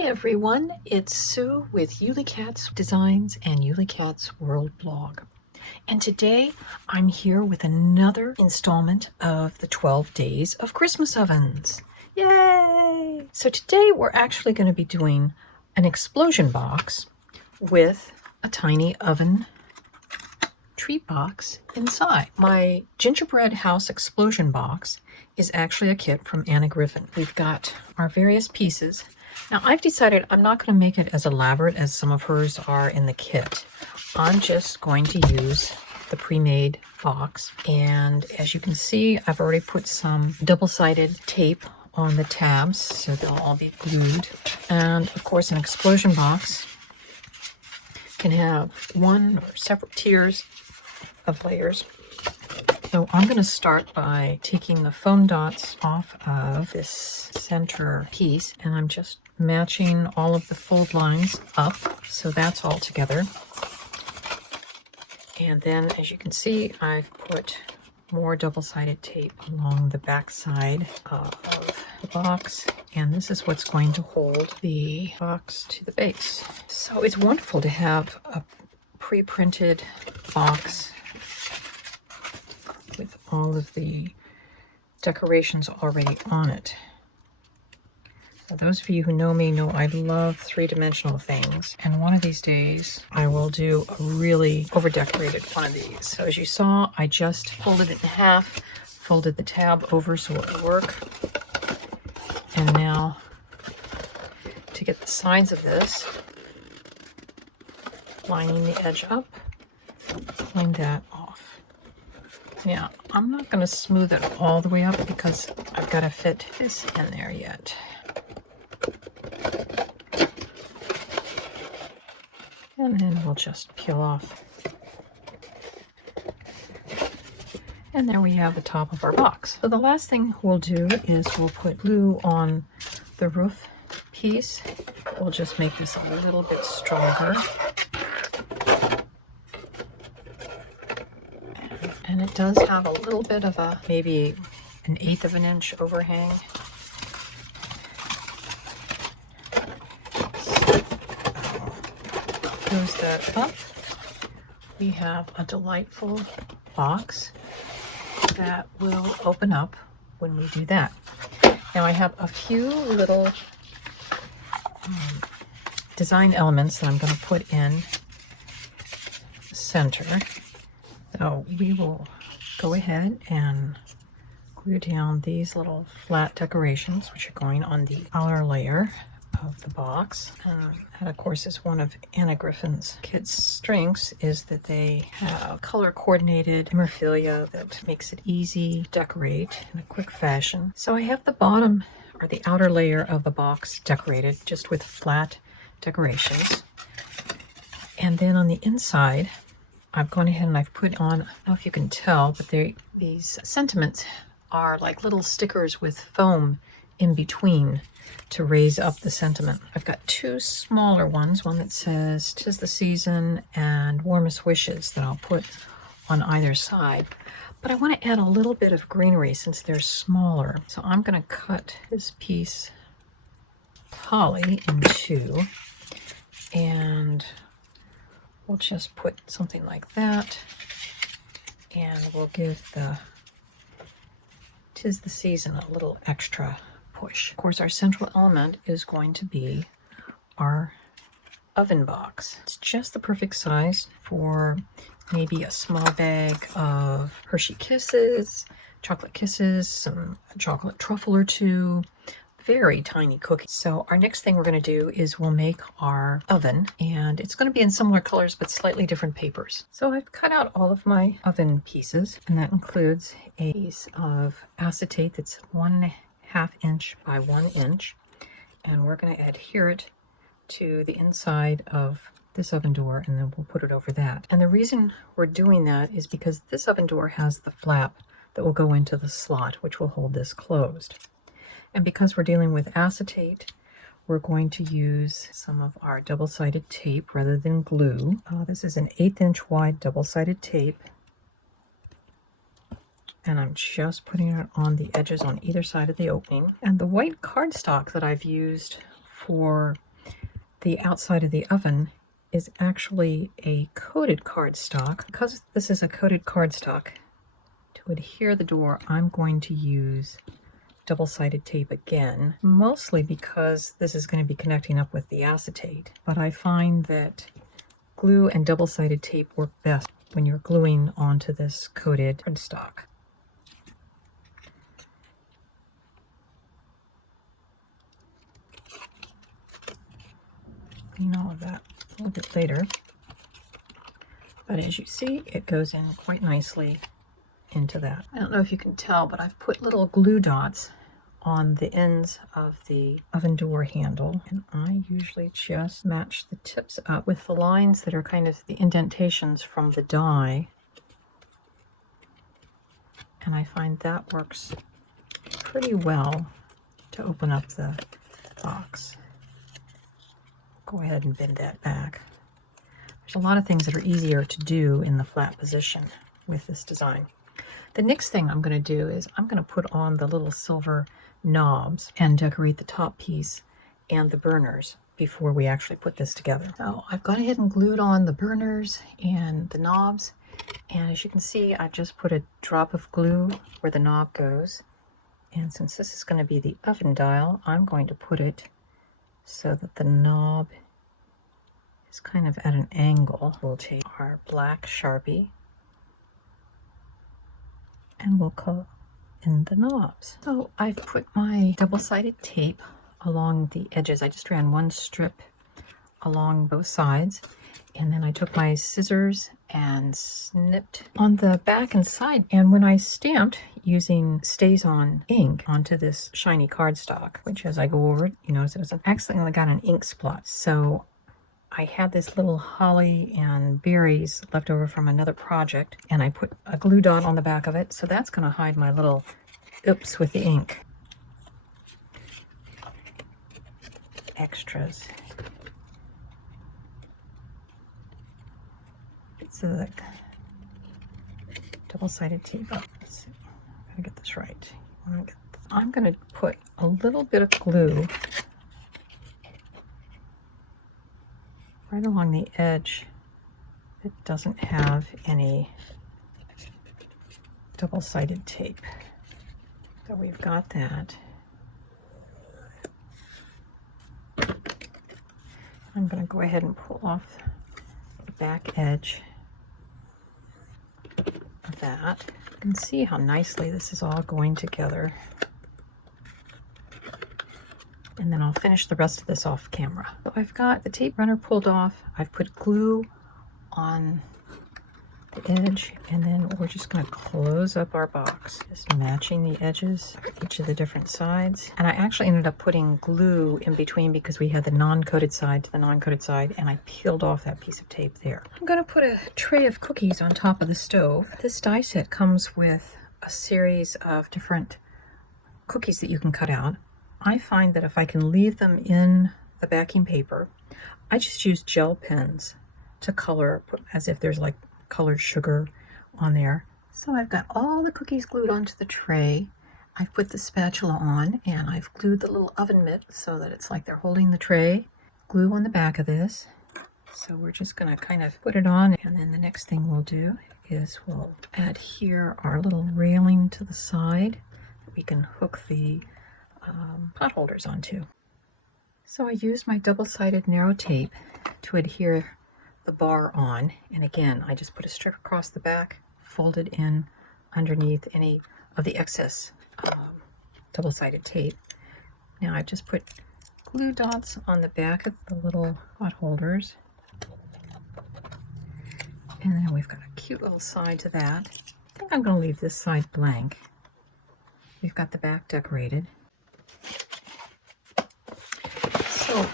Hi everyone, it's Sue with Ully Cat's Designs and Ully Cat's World blog. And today I'm here with another installment of the 12 Days of Christmas Ovens. Yay! So today we're actually going to be doing an explosion box with a tiny oven treat box inside. My gingerbread house explosion box is actually a kit from Anna Griffin. We've got our various pieces. Now I've decided I'm not going to make it as elaborate as some of hers are in the kit. I'm just going to use the pre-made box, and as you can see, I've already put some double-sided tape on the tabs so they'll all be glued. And of course, an explosion box can have one or several tiers of layers. So I'm going to start by taking the foam dots off of this center piece, and I'm just matching all of the fold lines up so that's all together. And then, as you can see, I've put more double-sided tape along the back side of the box, and this is what's going to hold the box to the base. So it's wonderful to have a pre-printed box with all of the decorations already on it. Now, those of you who know me know I love three-dimensional things, and one of these days I will do a really over-decorated one of these. So as you saw, I just folded it in half, folded the tab over so it would work, and now to get the sides of this, lining the edge up, line that off. Now, I'm not going to smooth it all the way up because I've got to fit this in there yet. And then we'll just peel off. And there we have the top of our box. So the last thing we'll do is we'll put glue on the roof piece. We'll just make this a little bit stronger. And it does have a little bit of a, maybe an 1/8 of an inch overhang. Close that up. We have a delightful box that will open up when we do that. Now I have a few little design elements that I'm going to put in the center. So we will go ahead and glue down these little flat decorations, which are going on the outer layer of the box. And of course, is one of Anna Griffin's kit's strengths is that they have color coordinated memorabilia that makes it easy to decorate in a quick fashion. So I have the bottom or the outer layer of the box decorated just with flat decorations. And then on the inside, I've gone ahead and I've put on, I don't know if you can tell, but these sentiments are like little stickers with foam in between to raise up the sentiment. I've got two smaller ones, one that says "'Tis the Season" and "Warmest Wishes" that I'll put on either side. But I want to add a little bit of greenery since they're smaller. So I'm going to cut this piece poly in two, and we'll just put something like that, and we'll give the "'Tis the Season" a little extra push. Of course, our central element is going to be our oven box. It's just the perfect size for maybe a small bag of Hershey Kisses, chocolate kisses, some chocolate truffle or two, very tiny cookies. So our next thing we're going to do is we'll make our oven, and it's going to be in similar colors but slightly different papers. So I've cut out all of my oven pieces, and that includes a piece of acetate that's 1.5 inch by 1 inch, and we're going to adhere it to the inside of this oven door, and then we'll put it over that. And the reason we're doing that is because this oven door has the flap that will go into the slot, which will hold this closed. And because we're dealing with acetate, we're going to use some of our double-sided tape rather than glue. This is an 1/8 inch wide double-sided tape, and I'm just putting it on the edges on either side of the opening. And the white cardstock that I've used for the outside of the oven is actually a coated cardstock. Because this is a coated cardstock, to adhere the door, I'm going to use double-sided tape again, mostly because this is going to be connecting up with the acetate. But I find that glue and double-sided tape work best when you're gluing onto this coated cardstock. Clean all of that a little bit later. But as you see, it goes in quite nicely into that. I don't know if you can tell, but I've put little glue dots on the ends of the oven door handle, and I usually just match the tips up with the lines that are kind of the indentations from the die, and I find that works pretty well to open up the box. Go ahead and bend that back. There's a lot of things that are easier to do in the flat position with this design. The next thing I'm going to do is I'm going to put on the little silver knobs and decorate the top piece and the burners before we actually put this together. So I've gone ahead and glued on the burners and the knobs, and as you can see, I've just put a drop of glue where the knob goes, and since this is going to be the oven dial, I'm going to put it so that the knob is kind of at an angle. We'll take our black Sharpie and we'll cut in the knobs. So I've put my double-sided tape along the edges. I just ran one strip along both sides, and then I took my scissors and snipped on the back and side. And when I stamped using StazOn ink onto this shiny cardstock, which as I go over it, you notice it was accidentally got an ink splot. So I had this little holly and berries left over from another project, and I put a glue dot on the back of it, so that's going to hide my little oops with the ink. Extras. So like double-sided tape. Oh, let's see. I gotta get this right. I'm going to put a little bit of glue right along the edge that doesn't have any double-sided tape. So we've got that. I'm going to go ahead and pull off the back edge of that. You can see how nicely this is all going together. And then I'll finish the rest of this off camera. So I've got the tape runner pulled off. I've put glue on the edge, and then we're just going to close up our box, just matching the edges for each of the different sides. And I actually ended up putting glue in between because we had the non-coated side to the non-coated side, and I peeled off that piece of tape there. I'm going to put a tray of cookies on top of the stove. This die set comes with a series of different cookies that you can cut out. I find that if I can leave them in the backing paper, I just use gel pens to color as if there's like colored sugar on there. So I've got all the cookies glued onto the tray. I've put the spatula on, and I've glued the little oven mitt so that it's like they're holding the tray. Glue on the back of this. So we're just going to kind of put it on, and then the next thing we'll do is we'll adhere our little railing to the side that we can hook the pot holders onto. So I used my double-sided narrow tape to adhere the bar on, and again I just put a strip across the back, folded in underneath any of the excess double-sided tape. Now I've just put glue dots on the back of the little pot holders, and then we've got a cute little side to that. I think I'm going to leave this side blank. We've got the back decorated. So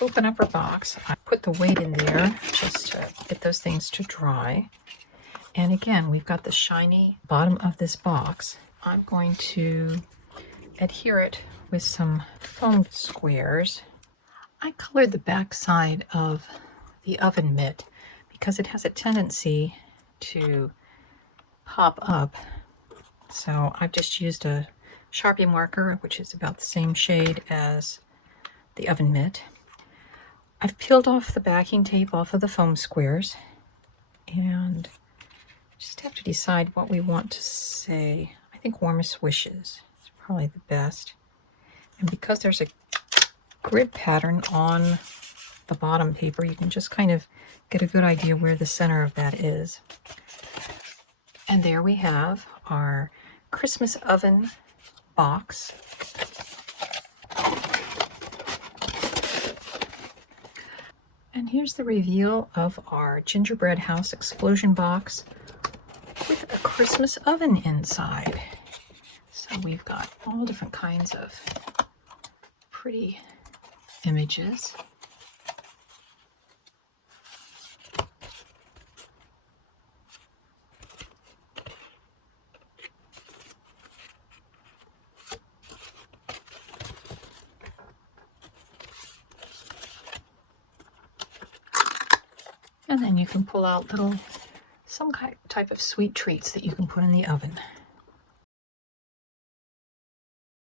open up our box. I put the weight in there just to get those things to dry. And again, we've got the shiny bottom of this box. I'm going to adhere it with some foam squares. I colored the back side of the oven mitt because it has a tendency to pop up. So I've just used a Sharpie marker, which is about the same shade as the oven mitt. I've peeled off the backing tape off of the foam squares, and just have to decide what we want to say. I think warmest wishes is probably the best. And because there's a grid pattern on the bottom paper, you can just kind of get a good idea where the center of that is. And there we have our Christmas oven box. And here's the reveal of our gingerbread house explosion box with a Christmas oven inside. So we've got all different kinds of pretty images. And then you can pull out some type of sweet treats that you can put in the oven.